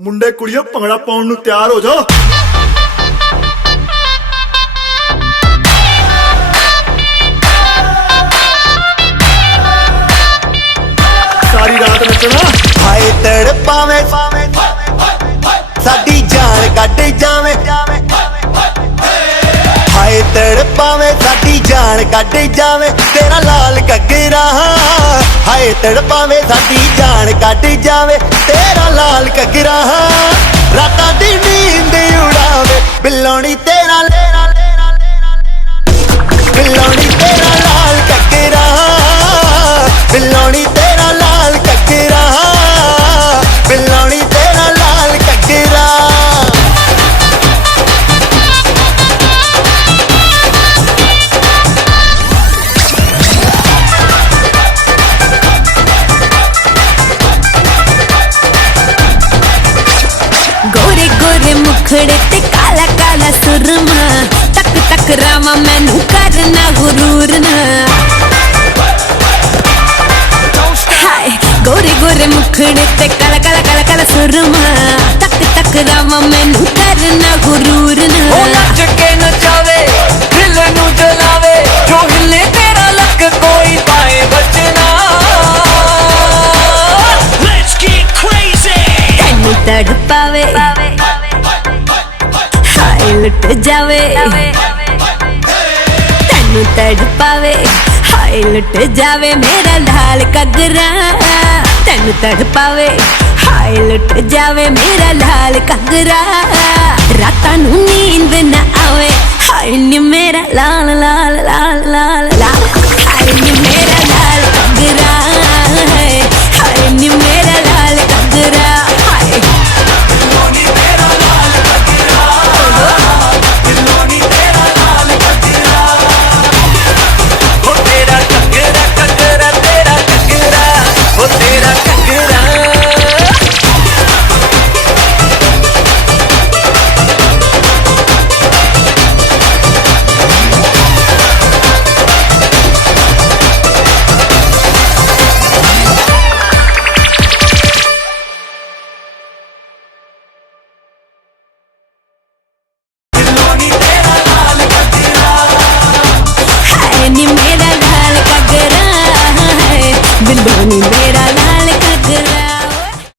ਮੁੰਡੇ ਕੁੜੀਓ ਭੰਗੜਾ ਪਾਉਣ ਨੂੰ ਤਿਆਰ ਹੋ ਜਾਓ। ਸਾਰੀ ਰਾਤ ਨੱਚਣਾ। ਹਾਏ ਤੜਪਾਵੇਂ ਸਾਡੀ ਜਾਨ ਕੱਢ ਜਾਵੇਂ, ਹਾਏ ਤੜਪਾਵੇਂ ਸਾਡੀ ਜਾਨ ਕੱਢ ਜਾਵੇਂ ਤੇਰਾ ਲਾਲ ਘੱਗਰਾ। ਹਾਏ ਤੜਪਾਵੇਂ ਸਾਡੀ ਜਾਨ ਕੱਢ ਜਾਵੇਂ ਤੇਰਾ ਲਾਲ ਘੱਗਰਾ। ਰਾਤਾਂ ਦੀ ਨੀਂਦ ਉਡਾਵੇ ਬਿੱਲੋਣੀ ਤੇਰਾ, ਬਿੱਲੋਣੀ ਤੇਰਾ ਲਾਲ ਘੱਗਰਾ, ਬਿੱਲੋਣੀ ਤੇਰਾ ਲਾਲ ਘੱਗਰਾ, ਬਿੱਲੋਣੀ ਤੇਰਾ ਲਾਲ ਘੱਗਰਾ। गोरे गोरे मुखड़े ते काला काला सुरमा, तक तक रामा मैनू करना गुरूर ना। हाय गोरे गोरे मुखड़े ते काला काला काला काला सुरमा, तक तक रामा मैनू करना गुरूर ना। ओ नच के नचावे दिल नू जलावे, जो हिले तेरा लक कोई पाए बचना। Let's get crazy। तैनू तड़पावे हाय लुट जावे, तैनू तड़पावे हाय लुट जावे मेरा लाल घग्गरा। तैनू तड़पावे हाय लुट जावे मेरा लाल घग्गरा। रातां नू नींद ना आवे हाय नी मेरा लाल लाल लाल लाल लाल, हाय नी मेरा